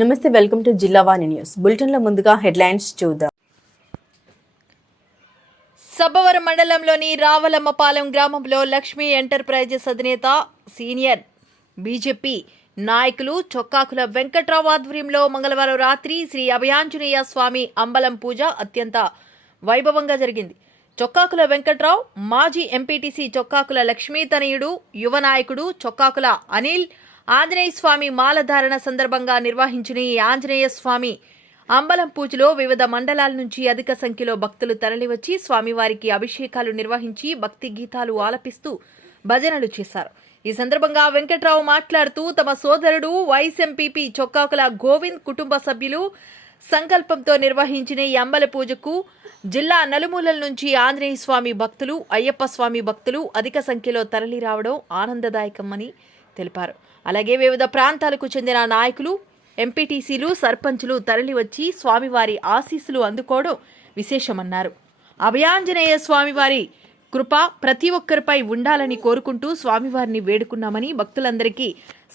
నమస్తే welcome to జిల్లా వాణి news. బులెటిన్లో ముందుగా హెడ్లైన్స్ చూద్దాం. సబ్బవరం మండలంలోని రావలమ్మపాలెం గ్రామంలో లక్ష్మీ ఎంటర్ప్రైజెస్ అధినేత సీనియర్ బీజేపీ నాయకులు చొక్కాకుల వెంకట్రావు ఆధ్వర్యంలో మంగళవారం రాత్రి శ్రీ అభయాంజనేయ స్వామి అంబలం పూజ అత్యంత వైభవంగా జరిగింది. చొక్కాకుల వెంకట్రావు మాజీ ఎంపీటీసీ చొక్కాకుల లక్ష్మీ తనయుడు యువ నాయకుడు చొక్కాకుల అనిల్ ఆంజనేయ స్వామి మాలధారణ సందర్భంగా నిర్వహించిన ఈ ఆంజనేయ స్వామి అంబలం పూజలో వివిధ మండలాల నుంచి అధిక సంఖ్యలో భక్తులు తరలివచ్చి స్వామివారికి అభిషేకాలు నిర్వహించి భక్తి గీతాలు ఆలపిస్తూ భజనలు చేశారు. ఈ సందర్భంగా వెంకట్రావు మాట్లాడుతూ తమ సోదరుడు వైస్ ఎంపీపీ చొక్కాకుల గోవింద్ కుటుంబ సభ్యులు సంకల్పంతో నిర్వహించిన ఈ అంబల పూజకు జిల్లా నలుమూలల నుంచి ఆంజనేయ స్వామి భక్తులు అయ్యప్ప స్వామి భక్తులు అధిక సంఖ్యలో తరలి రావడం ఆనందదాయకమని తెలిపారు. అలాగే వివిధ ప్రాంతాలకు చెందిన నాయకులు ఎంపీటీసీలు సర్పంచులు తరలివచ్చి స్వామివారి ఆశీస్సులు అందుకోవడం విశేషమన్నారు. అభయాంజనేయ స్వామివారి కృప ప్రతి ఒక్కరిపై ఉండాలని కోరుకుంటూ స్వామివారిని వేడుకున్నామని భక్తులందరికీ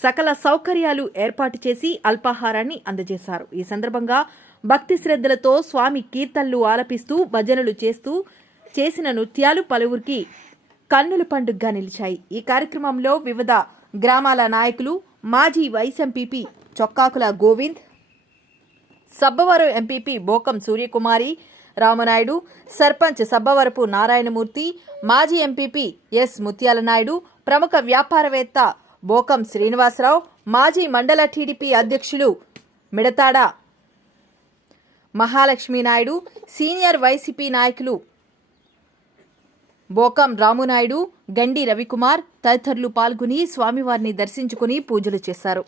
సకల సౌకర్యాలు ఏర్పాటు చేసి అల్పాహారాన్ని అందజేశారు. ఈ సందర్భంగా భక్తి శ్రద్ధలతో స్వామి కీర్తనలు ఆలపిస్తూ భజనలు చేస్తూ చేసిన నృత్యాలు పలువురికి కన్నుల పండుగగా నిలిచాయి. ఈ కార్యక్రమంలో వివిధ గ్రామాల నాయకులు మాజీ vice MPP Chokkakula Govind Sabbavaram MPP Bokam Suryakumari Ramanaidu sarpanch Sabbavarapu Narayanamurthy మాజీ ఎంపీపీ ఎస్ ముత్యాల నాయుడు ప్రముఖ వ్యాపారవేత్త బోకం శ్రీనివాసరావు మాజీ మండల టీడీపీ అధ్యక్షులు మిడతాడ మహాలక్ష్మి నాయుడు సీనియర్ వైసీపీ నాయకులు బోకం రామునాయుడు గండి రవికుమార్ తదితరులు పాల్గొని స్వామివారిని దర్శించుకుని పూజలు చేశారు.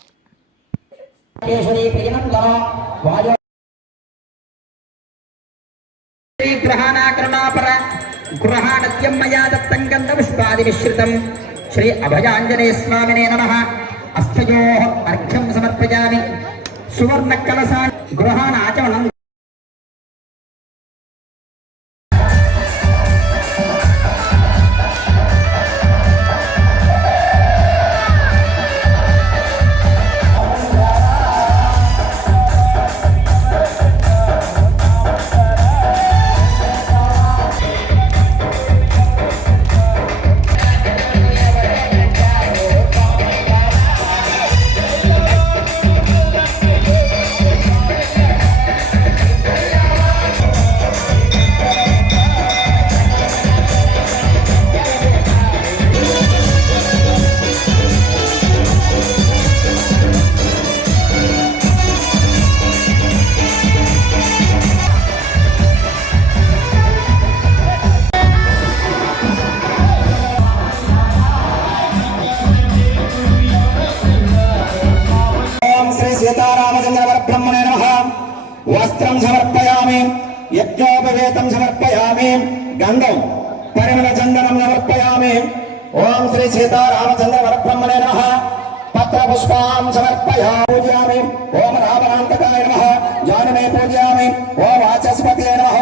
మయా దత్తం శ్రీ అభయాంజనేయ స్వామినే నమ. అస్థయో అర్ఘ్యం సమర్పయామి. సువర్ణ కలసా గృహాణ ఆచమనం యజ్ఞోపవేతం సమర్పయామి. గంధం పరిమళ చందనం సమర్పయామి. ఓం శ్రీ సీతారామచంద్ర వరబ్రహ్మణే నమ. పత్ర పుష్పాం సమర్పయామి. పూజయామి. ఓం రామనాంతకాయ నమ. జానమే పూజయామి. ఓం వాచస్పతి నమ.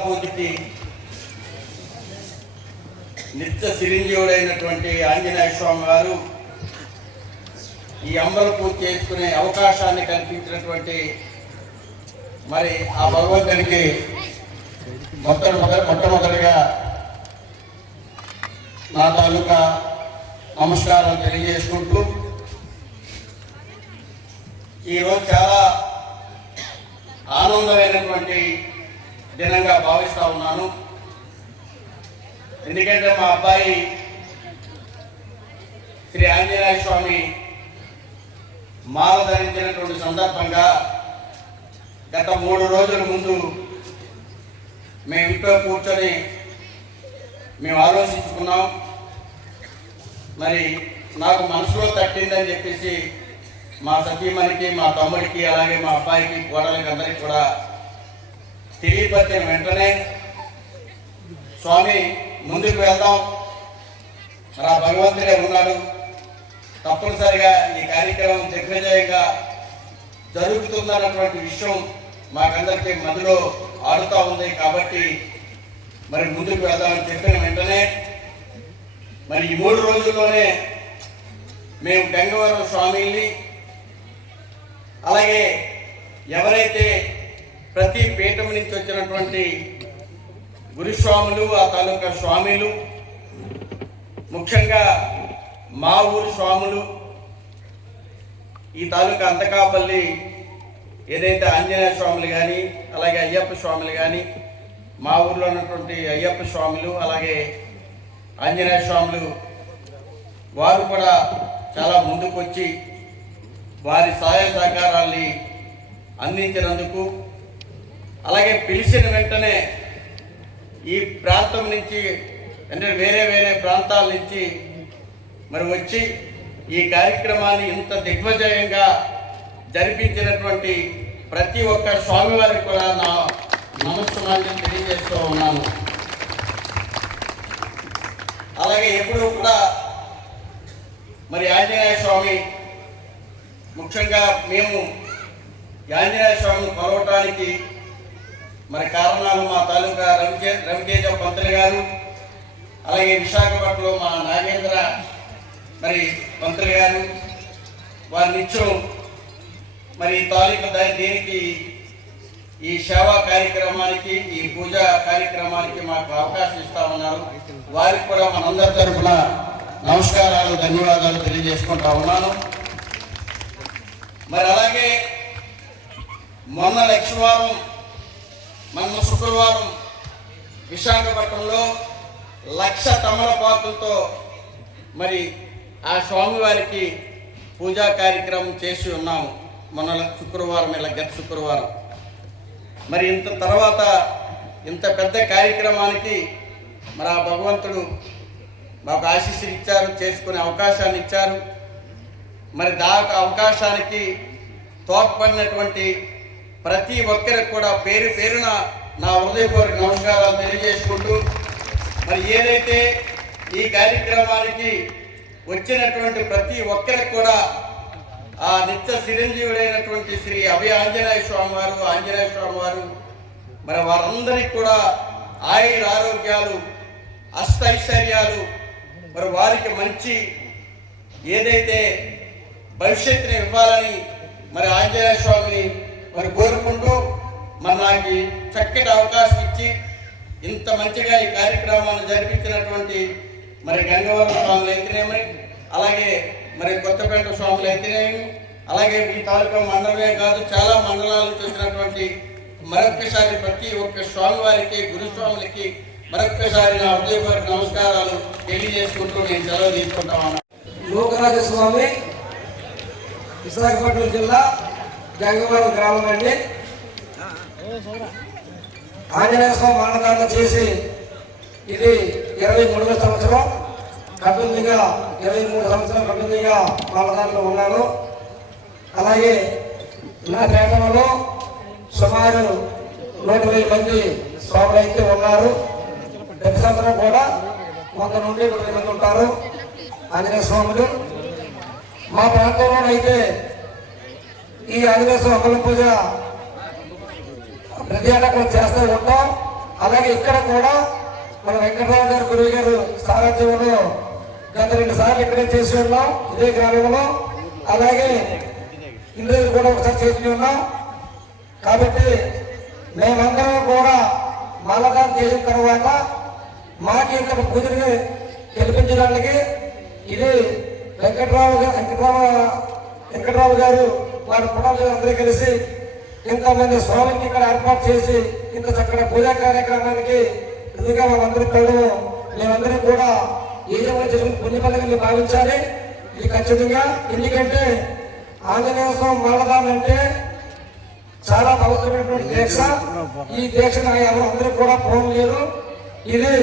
అంబాల నిత్య చిరంజీవుడైనటువంటి ఆంజనేయ స్వామి వారు ఈ అంబల పూజ చేసుకునే అవకాశాన్ని కల్పించినటువంటి మరి ఆ భగవంతునికి మొట్ట మొట్టమొదటిగా నా తాలూకా నమస్కారం తెలియజేసుకుంటూ ఈరోజు చాలా ఆనందమైనటువంటి దినంగా భావిస్తూ ఉన్నాను. ఎందుకంటే మా అబ్బాయి శ్రీ ఆంజనేయ స్వామి మాల ధరించినటువంటి సందర్భంగా గత మూడు రోజుల ముందు మేము ఇంట్లో కూర్చొని మేము ఆలోచించుకున్నాం. మరి నాకు మనసులో తట్టిందని చెప్పేసి మా సతీమణికి మా తమ్ముడికి అలాగే మా అబ్బాయికి కోడలకి అందరికి కూడా తెలియపరిచిన వెంటనే స్వామి ముందుకు వెళ్దాం. మరి ఆ భగవంతుడే ఉన్నాడు. తప్పనిసరిగా ఈ కార్యక్రమం దిగ్విజయంగా జరుగుతుందన్నటువంటి విషయం మాకందరికీ మదిలో ఆడుతూ ఉంది కాబట్టి మరి ముందుకు వెళ్దామని చెప్పిన వెంటనే మరి ఈ మూడు రోజుల్లోనే మేము గంగవరం స్వామిని అలాగే ఎవరైతే ప్రతి పీఠం నుంచి వచ్చినటువంటి గురుస్వాములు ఆ తాలూకా స్వామిలు ముఖ్యంగా మా ఊరు స్వాములు ఈ తాలూకా అంతకాపల్లి ఏదైతే ఆంజనేయ స్వాములు కానీ అలాగే అయ్యప్ప స్వాములు కానీ మా ఊర్లో ఉన్నటువంటి అయ్యప్ప స్వాములు అలాగే ఆంజనేయ స్వాములు వారు కూడా చాలా ముందుకొచ్చి వారి సహాయ సహకారాల్ని అందించినందుకు అలాగే పిలిచిన వెంటనే ఈ ప్రాంతం నుంచి అంటే వేరే వేరే ప్రాంతాల నుంచి మరి వచ్చి ఈ కార్యక్రమాన్ని ఇంత దిగ్విజయంగా జరిపించినటువంటి ప్రతి ఒక్క స్వామివారికి కూడా నా నమస్కారాన్ని తెలియజేస్తూ ఉన్నాను. అలాగే ఎప్పుడూ కూడా మరి ఆంజనేయ స్వామి ముఖ్యంగా మేము ఈ ఆంజనేయ స్వామిని కొలవటానికి మరి కారణాలు మా తాలూకా రవితే రవితేజ పంతులు గారు అలాగే విశాఖపట్నంలో మా నాగేంద్ర మరి మంత్రి గారు వారి నిత్యం మరి ఈ తాలూకా దా- దేనికి ఈ సేవా కార్యక్రమానికి ఈ పూజా కార్యక్రమానికి మాకు అవకాశం ఇస్తామన్నారు వారికి కూడా మనందరి తరఫున నమస్కారాలు ధన్యవాదాలు తెలియజేసుకుంటా ఉన్నాను. మరి అలాగే మొన్న లక్ష్మీవారం మొన్న శుక్రవారం విశాఖపట్నంలో లక్ష తమలపాకులతో మరి ఆ స్వామివారికి పూజా కార్యక్రమం చేసి ఉన్నాము మొన్న శుక్రవారం ఇలా గత శుక్రవారం. మరి ఇంత తర్వాత ఇంత పెద్ద కార్యక్రమానికి మరి ఆ భగవంతుడు మాకు ఆశీస్సులు ఇచ్చారు చేసుకునే అవకాశాన్ని ఇచ్చారు. మరి దా అవకాశానికి తోడ్పడినటువంటి ప్రతి ఒక్కరికి కూడా పేరు పేరున నా హృదయపూర్వక నమస్కారాలు తెలియజేసుకుంటూ మరి ఏదైతే ఈ కార్యక్రమానికి వచ్చినటువంటి ప్రతి ఒక్కరికి కూడా ఆ నిత్య చిరంజీవుడైనటువంటి శ్రీ అభయ ఆంజనేయ స్వామి వారు ఆంజనేయ స్వామి వారు మరి వారందరికీ కూడా ఆయుర ఆరోగ్యాలు అష్ట ఐశ్వర్యాలు మరి వారికి మంచి ఏదైతే భవిష్యత్తుని ఇవ్వాలని మరి ఆంజనేయ స్వామిని మరి కోరుకుంటూ మరి నాకు చక్కటి అవకాశం ఇచ్చి ఇంత మంచిగా ఈ కార్యక్రమాన్ని జరిపించినటువంటి మరి గంగవరం స్వాములు అయితేనేమి అలాగే మరి కొత్తపేట స్వాములు అయితేనేమి అలాగే ఈ తాలూకా మండలమే కాదు చాలా మండలాల నుంచి వచ్చినటువంటి మరొక్కసారి ప్రతి ఒక్క స్వామివారికి గురుస్వాములకి మరొక్కసారి నా హృదయపూర్వక నమస్కారాలు తెలియజేసుకుంటూ నేను సెలవు తీసుకుంటామన్నా లోకరాజ స్వామి విశాఖపట్నం జిల్లా గంగవరం గ్రామం అండి. ఆంజనేయ స్వామి అన్నదానం చేసి ఇది ఇరవై మూడవ సంవత్సరం. కఠినంగా ఇరవై మూడు సంవత్సరం కఠినంగా అన్నదానంలో ఉన్నాను. అలాగే నా గ్రామంలో సుమారు నూట వెయ్యి మంది స్వాములు అయితే ఉన్నారు. ప్రతి సంవత్సరం కూడా వంద నుండి నూట మంది ఉంటారు. ఆంజనేయ స్వాములు. మా ప్రాంతంలో అయితే ఈ ఆంజనేయ స్వామి పూజ ప్రతి ఏటా కూడా చేస్తూ ఉంటాం. అలాగే ఇక్కడ కూడా మన వెంకటరావు గారు గురువు గారు సారథ్యంలో గత రెండు సార్లు ఇక్కడే చేసి ఉన్నాం ఇదే గ్రామంలో. అలాగే ఇంద్రుడు కూడా ఒకసారి చేసి ఉన్నాం. కాబట్టి మేమందరం కూడా మాలదానం చేసిన తర్వాత మాకు ఇక్కడ పూజని గెలిపించడానికి ఇది వెంకట్రావు గారు వెంకట్రావు వెంకట్రావు గారు వారి కుటుంబాలు అందరూ కలిసి ఇంతమంది స్వామికి ఇక్కడ ఏర్పాటు చేసి ఇంత చక్కటి పూజా కార్యక్రమానికి ఎదురుగా మేమందరూ కూడా మేమందరం కూడా ఏదైనా చేసిన పుణ్య పథకాన్ని భావించాలి. ఇది ఖచ్చితంగా. ఎందుకంటే ఆంజనేయ స్వామి మరణదానం అంటే చాలా పవిత్రమైనటువంటి దీక్ష. ఈ దీక్ష ఎవరు అందరూ కూడా పూర్వం ఇది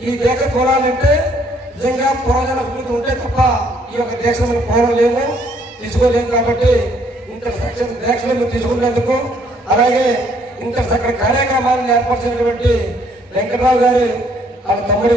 ఈ దీక్ష పోరాలంటే నిజంగా పూర్వజన ఉంటే తప్ప ఈ యొక్క దీక్ష మనం పూర్వం లేము తీసుకోలేము కాబట్టి ఇంత సక్షన్ దీక్షలు తీసుకున్నందుకు అలాగే ఇంత చక్కటి కార్యక్రమాలను ఏర్పరిచినటువంటి వెంకట్రావు గారి వాళ్ళ తమ్ముడు